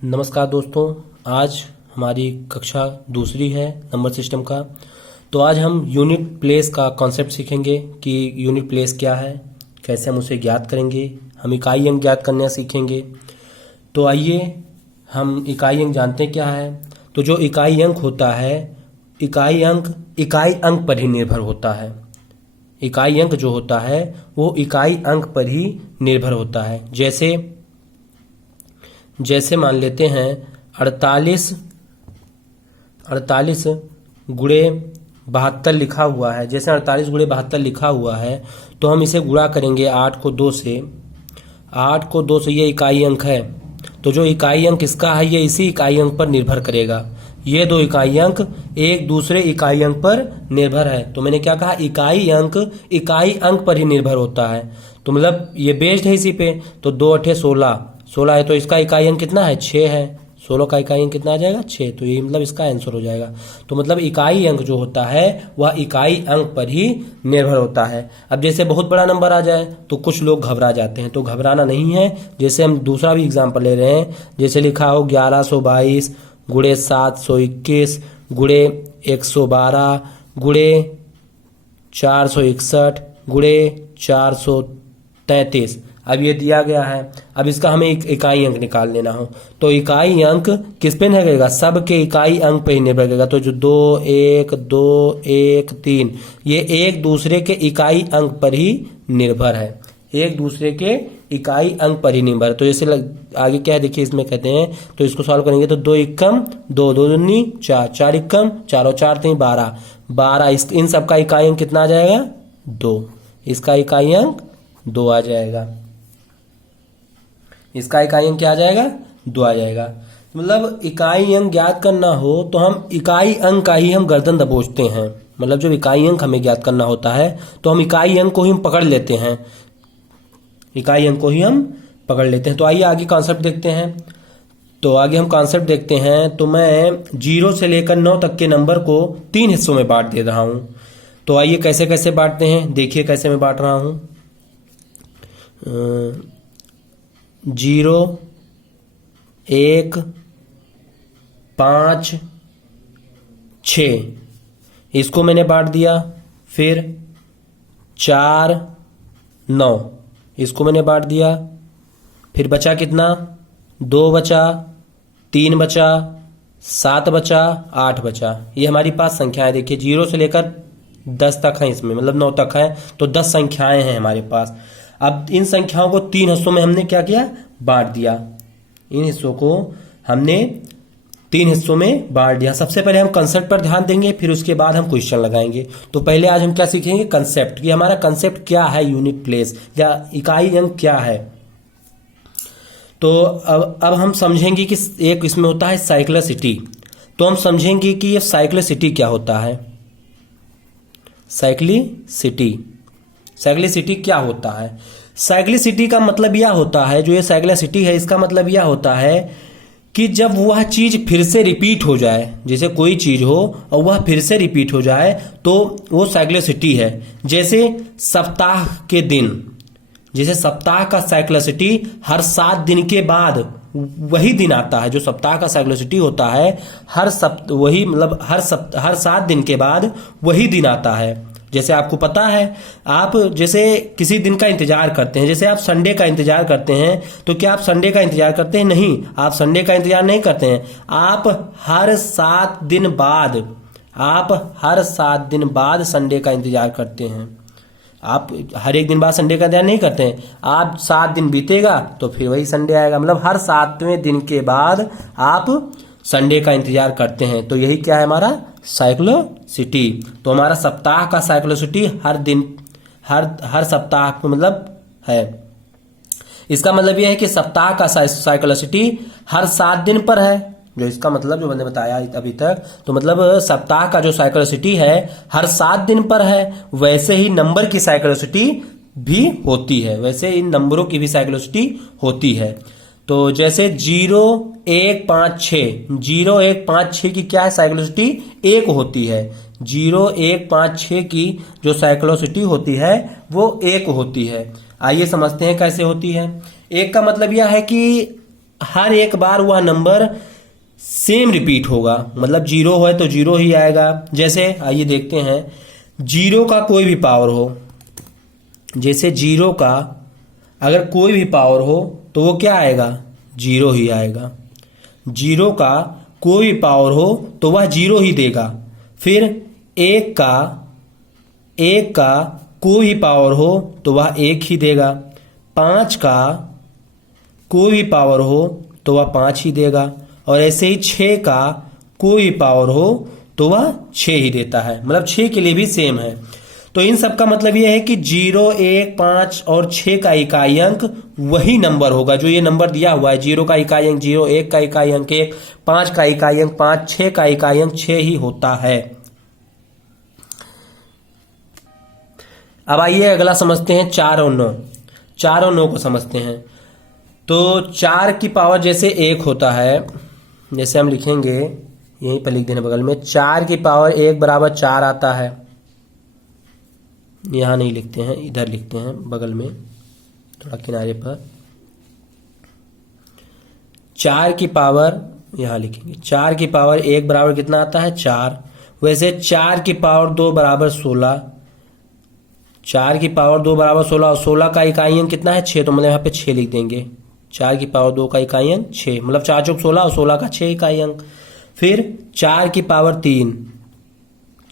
नमस्कार दोस्तों, आज हमारी कक्षा दूसरी है नंबर सिस्टम का। तो आज हम यूनिट प्लेस का कॉन्सेप्ट सीखेंगे कि यूनिट प्लेस क्या है, कैसे हम उसे ज्ञात करेंगे। हम इकाई अंक ज्ञात करना सीखेंगे। तो आइए हम इकाई अंक जानते हैं क्या है। तो जो इकाई अंक होता है, इकाई अंक पर ही निर्भर होता है। इकाई अंक जो होता है वो इकाई अंक पर ही निर्भर होता है। जैसे मान लेते हैं 48 गुणे 72 लिखा हुआ है। जैसे 48 गुणे 72 लिखा हुआ है तो हम इसे गुणा करेंगे 8 को 2 से। 8 को 2 से ये इकाई अंक है। तो जो इकाई अंक इसका है ये इसी इकाई अंक पर निर्भर करेगा। ये दो इकाई अंक एक दूसरे इकाई अंक पर निर्भर है। तो मैंने क्या कहा, इकाई अंक पर ही निर्भर होता है। तो मतलब ये बेस्ड है इसी पे। तो 2 8 16 है, तो इसका इकाई अंक कितना है, 6 है। 16 का इकाई अंक कितना आ जाएगा, 6। तो ये मतलब इसका आंसर हो जाएगा। तो मतलब इकाई अंक जो होता है वह इकाई अंक पर ही निर्भर होता है। अब जैसे बहुत बड़ा नंबर आ जाए तो कुछ लोग घबरा जाते हैं, तो घबराना नहीं है। जैसे हम दूसरा भी एग्जाम्पल ले रहे हैं। जैसे लिखा हो 1122 गुणे 721 गुणे 112 गुणे 461 गुणे 433। अब ये दिया गया है। अब इसका हमें एक इकाई अंक निकाल लेना हो तो इकाई अंक किस पे निर्भर करेगा, सब के इकाई अंक पे ही निर्भर करेगा। तो जो 2 1 2 1 3 ये एक दूसरे के इकाई अंक पर ही निर्भर है। एक दूसरे के इकाई अंक पर ही निर्भर। तो जैसे आगे क्या है देखिए, इसमें कहते हैं तो इसको सॉल्व करेंगे तो 2 एकम 2 2 दूनी 4 4 एकम 4 और 4 3 12 इन सब का इकाई अंक कितना आ जाएगा, 2। इसका इकाई अंक 2 आ जाएगा। इसका इकाई अंक क्या आ जाएगा, 2 आ जाएगा। मतलब इकाई अंक ज्ञात करना हो तो हम इकाई अंक का ही हम गर्दन दबोचते हैं। मतलब जब इकाई अंक हमें ज्ञात करना होता है तो हम इकाई अंक को ही हम पकड़ लेते हैं। इकाई अंक को ही हम पकड़ लेते हैं। तो आइए आगे कॉन्सेप्ट देखते हैं। तो आगे हम कॉन्सेप्ट देखते हैं। तो मैं 0 से लेकर 9 तक के नंबर को 3 हिस्सों में बांट दे रहा हूं। तो आइए कैसे कैसे बांटते हैं, देखिए कैसे मैं बांट रहा हूं। 0 1 5 6 इसको मैंने बांट दिया। फिर 4 9 इसको मैंने बांट दिया। फिर बचा कितना, 2 बचा, 3 बचा, 7 बचा, 8 बचा। ये हमारी पास संख्याएं देखिए 0 से लेकर 10 तक है, इसमें मतलब 9 तक है। तो 10 संख्याएं हैं हमारे पास। अब इन संख्याओं को 3 हिस्सों में हमने क्या किया, बांट दिया। इन हिस्सों को हमने 3 हिस्सों में बांट दिया। सबसे पहले हम कंसेप्ट पर ध्यान देंगे, फिर उसके बाद हम क्वेश्चन लगाएंगे। तो पहले आज हम क्या सीखेंगे, कंसेप्ट, कि हमारा कंसेप्ट क्या है, यूनिट प्लेस या इकाई अंक क्या है। तो अब हम समझेंगे कि एक इसमें होता है साइक्लिसिटी। तो हम समझेंगे कि ये साइक्लिसिटी क्या होता है। साइक्लिसिटी क्या होता है। साइक्लिसिटी का मतलब यह होता है, जो ये साइक्लिसिटी है इसका मतलब यह होता है कि जब वह चीज फिर से रिपीट हो जाए, जैसे कोई चीज हो और वह फिर से रिपीट हो जाए तो वो साइक्लिसिटी है। जैसे सप्ताह के दिन, जैसे सप्ताह का साइक्लिसिटी हर 7 दिन के बाद वही दिन आता है। जो सप्ताह का साइक्लिसिटी होता है हर 7 दिन के बाद वही दिन आता है। जैसे आपको पता है, आप जैसे किसी दिन का इंतजार करते हैं, जैसे आप संडे का इंतजार करते हैं, तो क्या आप संडे का इंतजार करते हैं? नहीं, आप संडे का इंतजार नहीं करते हैं। आप हर 7 दिन बाद संडे का इंतजार करते हैं। आप हर एक दिन बाद संडे का इंतजार नहीं करते हैं। आप 7 दिन बीतेगा तो फिर वही संडे आएगा। मतलब हर 7वें दिन के बाद आप संडे का इंतजार करते हैं। तो यही क्या है, हमारा साइक्लोसिटी। तो हमारा सप्ताह का साइक्लोसिटी हर दिन हर सप्ताह को मतलब है। इसका मतलब यह है कि सप्ताह का साइक्लोसिटी हर 7 दिन पर है। जो इसका मतलब जो मैंने बताया अभी तक, तो मतलब सप्ताह का जो साइक्लोसिटी है हर 7 दिन पर है। वैसे ही नंबर की साइक्लोसिटी भी होती है, वैसे इन नंबरों की भी साइक्लोसिटी होती है। तो जैसे 0 1 5 6 की क्या है, साइक्लोसिटी 1 होती है। 0 1 5 6 की जो साइक्लोसिटी होती है वो 1 होती है। आइए समझते हैं कैसे होती है। 1 का मतलब यह है कि हर एक बार वह नंबर सेम रिपीट होगा, मतलब 0 है तो 0 ही आएगा। जैसे आइए देखते हैं, 0 का कोई भी पावर हो, जैसे 0 का अगर कोई भी पावर हो तो वो क्या आएगा, 0 ही आएगा। 0 का कोई भी पावर हो तो वह 0 ही देगा। फिर 1 का कोई भी पावर हो तो वह 1 ही देगा। 5 का कोई भी पावर हो तो वह 5 ही देगा। और ऐसे ही 6 का कोई भी पावर हो तो वह 6 ही देता है, मतलब 6 के लिए भी सेम है। तो इन सब का मतलब यह है कि 0, 1, 5 और 6 का इकाई अंक वही नंबर होगा जो ये नंबर दिया हुआ है। 0 का इकाई अंक 0, 1 का इकाई अंक 1, 5 का इकाई अंक 5, 6 का इकाई अंक 6 ही होता है। अब आइए अगला समझते हैं 4 और 9। 4 और 9 को समझते हैं। तो 4 की पावर जैसे 1 होता है, जैसे हम लिखेंगे यहीं पर लिख देने बगल में, 4 की पावर 1 बराबर 4 आता है। यहां नहीं लिखते हैं, इधर लिखते हैं बगल में थोड़ा किनारे पर। 4 की पावर यहां लिखेंगे, 4 की पावर 1 बराबर कितना आता है, 4। वैसे 4 की पावर 2 बराबर 16। 4 की पावर 2 बराबर 16 और 16 का इकाई अंक कितना है, 6। तो मतलब यहाँ पे 6 लिख देंगे। 4 की पावर 2 का इकाई अंक 6, मतलब 4 चौक 16 और 16 का 6 इकाई अंक। फिर 4 की पावर 3,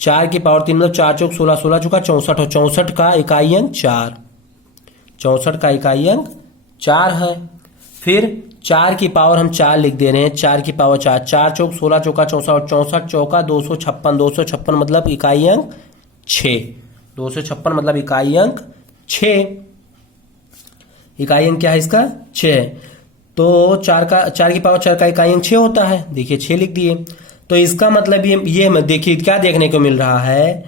4 की पावर 3 मतलब 4 चौक 16, 16 चौका 64 और 64 का इकाई अंक 4। 64 का इकाई अंक 4 है। फिर 4 की पावर हम 4 लिख दे रहे हैं, 4 की पावर 4, 4 चौक 16 चौका 64, 64 चौका 256, 256 मतलब इकाई अंक 6। 256 मतलब इकाई अंक 6। इकाई अंक क्या है इसका, 6 है। तो 4 की पावर 4 का इकाई अंक 6 होता है, देखिए 6 लिख दिए। तो इसका मतलब ये देखिए क्या देखने को मिल रहा है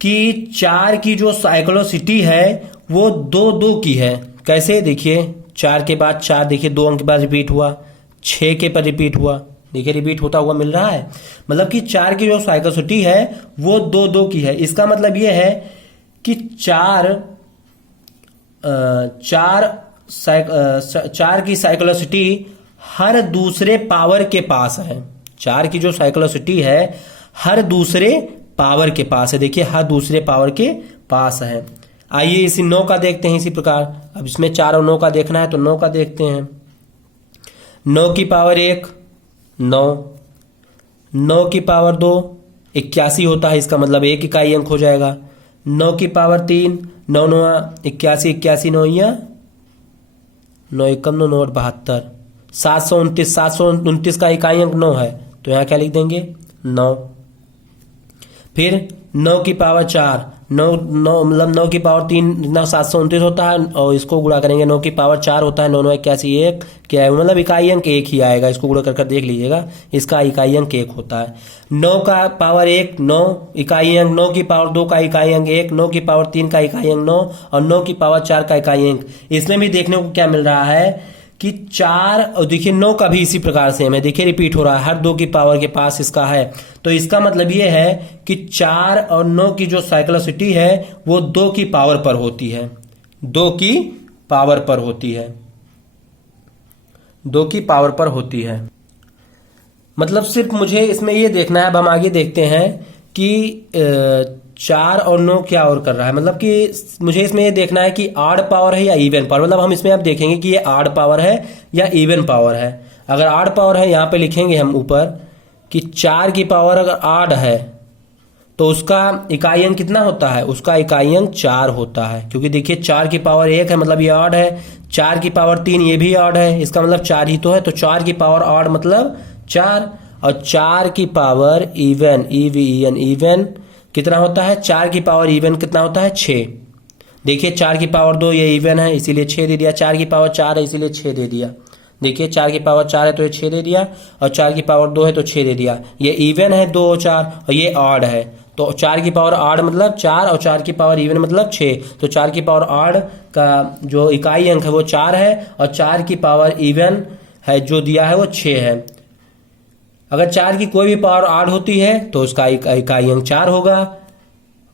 कि 4 की जो साइक्लोसिटी है वो 2 की है। कैसे, देखिए 4 के बाद 4, देखिए 2 अंक के बाद रिपीट हुआ, 6 के पर रिपीट हुआ, देखिए रिपीट होता हुआ मिल रहा है। मतलब कि 4 की जो साइक्लोसिटी है वो 2 की है। इसका मतलब ये है कि 4 की साइक्लोसिटी हर दूसरे पावर के पास है। 4 की जो साइक्लोसिटी है हर दूसरे पावर के पास है, देखिए हर दूसरे पावर के पास है। आइए इसी 9 का देखते हैं इसी प्रकार। अब इसमें 4 और 9 का देखना है तो 9 का देखते हैं। 9 की पावर 1 9, 9 की पावर 2 81 होता है, इसका मतलब 1 इकाई अंक हो जाएगा। 9 की पावर 3 9 9 81, 81 9 9 एकम 9 9 72, 729, 729 का इकाई अंक 9 है, तो यहाँ क्या लिख देंगे 9। फिर 9 की पावर 4 9 9 मतलब 9 की पावर 3 जितना 729 होता है, और इसको गुणा करेंगे 9 की पावर 4 होता है, 9 9 81 1 क्या है, मतलब इकाई अंक 1 ही आएगा। इसको गुणा कर देख लीजिएगा, इसका इकाई अंक 1 होता है। 9 का पावर 1 9 इकाई अंक, 9 की पावर 2 का इकाई अंक 1, 9 की पावर 3 का इकाई अंक 9 और 9 की पावर 4 का इकाई अंक। इसमें भी देखने को क्या मिल रहा है कि 4 और देखिए 9 का भी इसी प्रकार से है, देखिए रिपीट हो रहा है, हर 2 की पावर के पास इसका है। तो इसका मतलब ये है कि 4 और 9 की जो साइक्लोसिटी है वो 2 की पावर पर होती है, 2 की पावर पर होती है, 2 की पावर पर होती है। मतलब सिर्फ मुझे इसमें ये देखना है। अब हम आगे देखते हैं कि 4 और 9 क्या और कर रहा है। मतलब कि मुझे इसमें ये देखना है कि आड पावर है या इवन पावर। मतलब हम इसमें अब देखेंगे कि ये आड पावर है या इवन पावर है। अगर आड पावर है, यहाँ पे लिखेंगे हम ऊपर कि 4 की पावर अगर आड है तो उसका इकाई अंक कितना होता है, उसका इकाई अंक 4 होता है, क्योंकि देखिए 4 की पावर 1 है मतलब ये आड है, 4 की पावर 3 ये भी आड है, इसका मतलब 4 ही तो है। तो 4 की पावर आड मतलब 4, और 4 की पावर इवन EVEN इवन कितना होता है, 4 की पावर इवन कितना होता है 6। देखिए 4 की पावर 2 ये इवन है इसीलिए 6 दे दिया, 4 की पावर 4 है इसीलिए 6 दे दिया। देखिए 4 की पावर 4 है तो ये 6 दे दिया, और 4 की पावर 2 है तो 6 दे दिया। ये इवन है 2 और 4, और ये ऑड है, तो 4 की पावर ऑड मतलब 4 और 4 की पावर इवन मतलब 6। तो 4 की पावर ऑड का जो इकाई अंक है वो 4 है, और 4 की पावर इवन है जो दिया है वो 6 है। अगर 4 की कोई भी पावर ऑड होती है तो उसका इकाई अंक 4 होगा।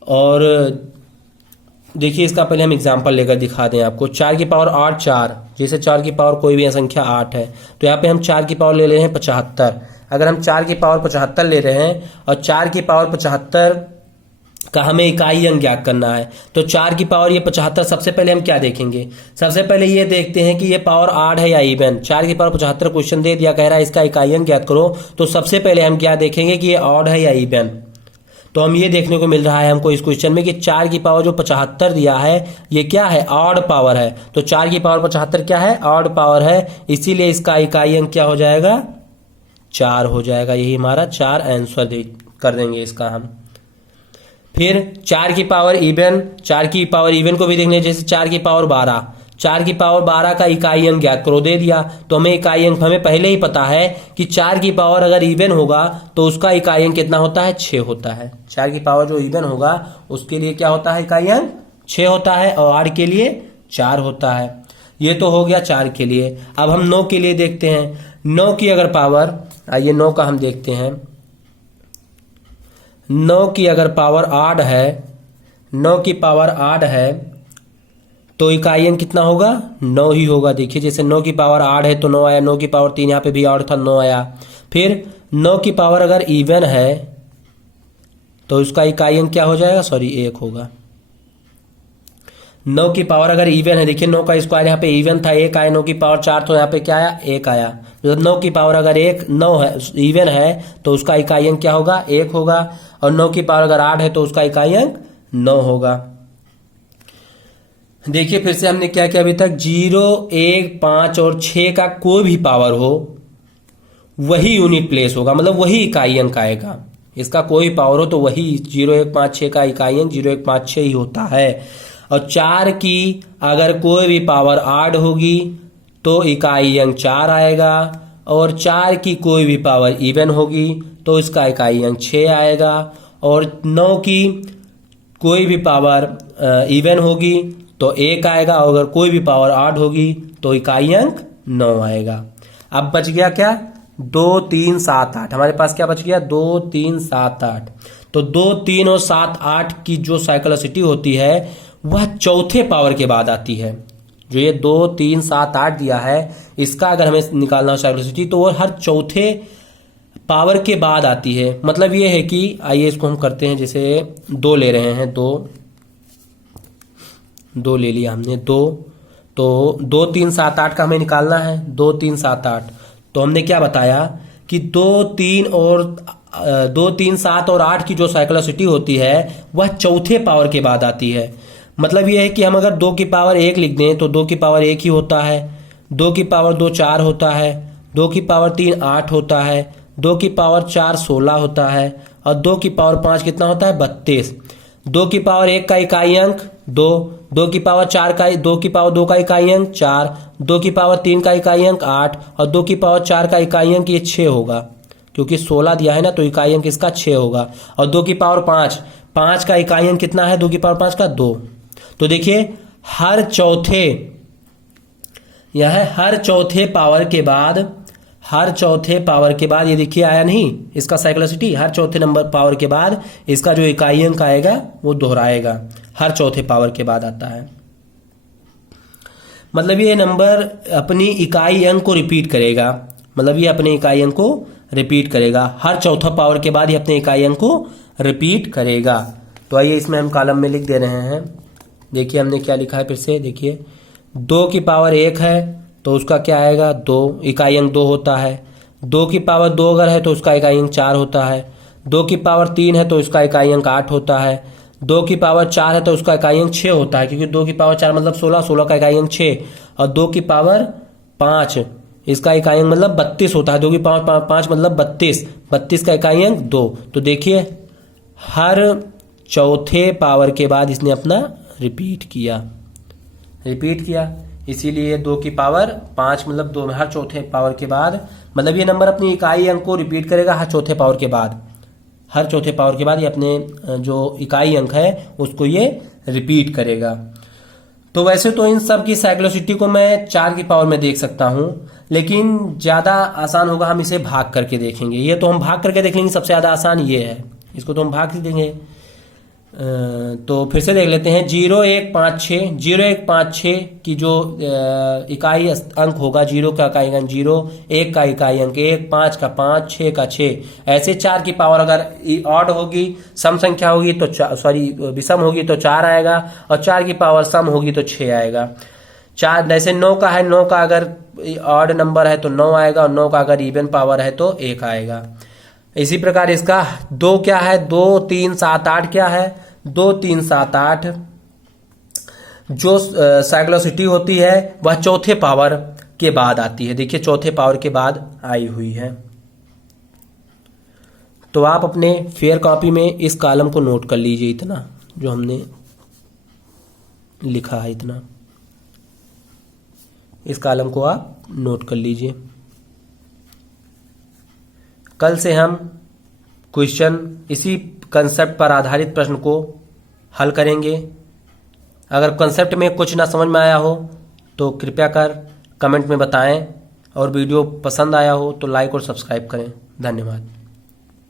और देखिए इसका पहले हम एग्जांपल लेकर दिखा दें आपको। 4 की पावर ऑड 4, जैसे 4 की पावर कोई भी संख्या 8 है, तो यहाँ पे हम 4 की पावर ले रहे हैं 75। अगर हम 4 की पावर 75 ले रहे हैं और 4 की पावर 75 का हमें इकाई अंक ज्ञात करना है, तो 4 की पावर ये 75, सबसे पहले हम क्या देखेंगे, सबसे पहले ये देखते हैं कि ये पावर आड है या इवन। 4 की पावर 75 क्वेश्चन दे दिया, कह रहा है इसका इकाई अंक ज्ञात करो, तो सबसे पहले हम क्या देखेंगे कि ये ऑड है या इवन। तो हम ये देखने को मिल रहा है हमको इस क्वेश्चन में कि 4 की पावर जो 75 दिया है ये क्या है, ऑड पावर है। तो 4 की पावर 75 क्या है, ऑड पावर है, इसीलिए इसका इकाई अंक क्या हो जाएगा, 4 हो जाएगा। यही हमारा 4 आंसर कर देंगे इसका हम। फिर 4 की पावर इवन, 4 की पावर इवन को भी देखने, जैसे 4 की पावर 12, 4 की पावर 12 का इकाई अंक ज्ञात करो, दे दिया। तो हमें इकाई अंक हमें पहले ही पता है कि 4 की पावर अगर इवन होगा तो उसका इकाई अंक कितना होता है, 6 होता है। 4 की पावर जो इवन होगा उसके लिए क्या होता है, इकाई अंक 6 होता है, और आड के लिए 4 होता है। ये तो हो गया 4 के लिए। अब हम 9 के लिए देखते हैं। 9 की अगर पावर, आइए 9 का हम देखते हैं। 9 की अगर पावर 8 है, 9 की पावर 8 है तो इकाई अंक कितना होगा, 9 ही होगा। देखिए जैसे 9 की पावर 8 है तो 9 आया, 9 की पावर 3 यहाँ पे भी 8 था, 9 आया। फिर 9 की पावर अगर इवन है तो उसका इकाई अंक क्या हो जाएगा, सॉरी 1 होगा। 9 की पावर अगर इवन है, देखिए 9 का स्क्वायर यहाँ पे इवन था, 1 आया। 9 की पावर 4 तो यहाँ पे क्या आया, 1 आया। मतलब 9 की पावर अगर 9 है इवन है तो उसका इकाई अंक क्या होगा, 1 होगा। और 9 की पावर अगर 8 है तो उसका इकाई अंक 9 होगा। देखिए फिर से हमने क्या किया अभी तक, 0, 1, 5 और 6 का कोई भी पावर हो वही यूनिट प्लेस होगा, मतलब वही इकाई अंक आएगा। इसका कोई पावर हो तो वही 0, 1, 5, 6 का इकाई अंक 0, 1, 5, 6 ही होता है। और 4 की अगर कोई भी पावर आड होगी तो इकाई अंक 4 आएगा, और 4 की कोई भी पावर इवन होगी तो इसका इकाई अंक 6 आएगा। और 9 की कोई भी पावर इवन होगी तो 1 आएगा, और अगर कोई भी पावर आड होगी तो इकाई अंक 9 आएगा। अब बच गया क्या, 2, 3, 7, 8। हमारे पास क्या बच गया, 2, 3, 7, 8। तो 2, 3 और 7, 8 की जो साइक्लोसिटी होती है वह चौथे पावर के बाद आती है। जो ये 2, 3, 7, 8 दिया है इसका अगर हमें निकालना हो साइक्लोसिटी तो वो हर चौथे पावर के बाद आती है। मतलब ये है कि आइए इसको हम करते हैं, जैसे 2 ले रहे हैं, 2 ले लिया हमने, 2। तो 2, 3, 7, 8 का हमें निकालना है, 2, 3, 7, 8। तो हमने क्या बताया कि 2, 3, 7 और 8 की जो साइक्लोसिटी होती है वह चौथे पावर के बाद आती है। मतलब यह है कि हम अगर 2 की पावर 1 लिख दें तो 2 की पावर 1 ही होता है, 2 की पावर 2 4 होता है, 2 की पावर 3 8 होता है, 2 की पावर 4 16 होता है, और 2 की पावर 5 कितना होता है, 32। 2 की पावर 1 का इकाई अंक 2, 2 की पावर 4 का 2 की पावर 2 का इकाई अंक 4, 2 की पावर 3 का इकाई अंक 8, और 2 की पावर 4 का इकाई अंक ये 6 होगा, क्योंकि 16 दिया है ना तो इकाई अंक इसका 6 होगा। और 2 की पावर 5 का इकाई अंक कितना है, 2 की पावर 5 का 2। तो देखिए हर चौथे पावर के बाद ये देखिए आया नहीं इसका साइक्लोसिटी, हर चौथे नंबर पावर के बाद इसका जो इकाई अंक आएगा वो दोहराएगा, हर चौथे पावर के बाद आता है। मतलब ये नंबर अपनी इकाई अंक को रिपीट करेगा, मतलब ये अपने इकाई अंक को रिपीट करेगा, हर चौथा पावर के बाद ये अपने इकाई अंक को रिपीट करेगा। तो आइए इसमें हम कॉलम में लिख दे रहे हैं। देखिए हमने क्या लिखा है, फिर से देखिए 2 की पावर 1 है तो उसका क्या आएगा, 2, इकाई अंक 2 होता है। 2 की पावर 2 अगर है तो उसका इकाई अंक 4 होता है। 2 की पावर 3 है तो उसका इकाई अंक 8 होता है। 2 की पावर 4 है तो उसका इकाई अंक 6 होता है, क्योंकि 2 की पावर 4 मतलब 16, 16 का इकाई अंक 6। और 2 की पावर 5 इसका इकाई अंक मतलब 32 होता है, 2 की पावर 5 मतलब 32, 32 का इकाई अंक 2। तो देखिए हर चौथे पावर के बाद इसने अपना रिपीट किया, इसीलिए 2 की पावर 5 मतलब 2 में हर चौथे पावर के बाद, मतलब ये नंबर अपनी इकाई अंक को रिपीट करेगा हर चौथे पावर के बाद, हर चौथे पावर के बाद ये अपने जो इकाई अंक है उसको ये रिपीट करेगा। तो वैसे तो इन सब की साइक्लोसिटी को मैं 4 की पावर में देख सकता हूं, लेकिन ज़्यादा आसान होगा हम इसे भाग करके देखेंगे। ये तो हम भाग करके देख लेंगे, सबसे ज़्यादा आसान ये है, इसको तो हम भाग से देंगे। तो फिर से देख लेते हैं 0156 0156 की जो इकाई अंक होगा, 0 का इकाई अंक 0, 1 का इकाई अंक 1, 5 का 5, 6 का 6, ऐसे 4 की पावर अगर ऑड होगी, सम संख्या होगी तो विषम होगी तो 4 आएगा, और 4 की पावर सम होगी तो 6 आएगा। 4 जैसे 9 का है, 9 का अगर ऑड नंबर है तो 9 आएगा, और 9 का अगर इवन पावर है तो 1 आएगा। इसी प्रकार इसका 2 क्या है, 2 3 7 8 क्या है, 2 3 7 8 जो साइक्लोसिटी होती है वह चौथे पावर के बाद आती है। देखिए चौथे पावर के बाद आई हुई है। तो आप अपने फेयर कॉपी में इस कॉलम को नोट कर लीजिए, इतना जो हमने लिखा है, इतना इस कॉलम को आप नोट कर लीजिए। कल से हम क्वेश्चन इसी कंसेप्ट पर आधारित प्रश्न को हल करेंगे। अगर कंसेप्ट में कुछ ना समझ में आया हो तो कृपया कर कमेंट में बताएं, और वीडियो पसंद आया हो तो लाइक और सब्सक्राइब करें। धन्यवाद।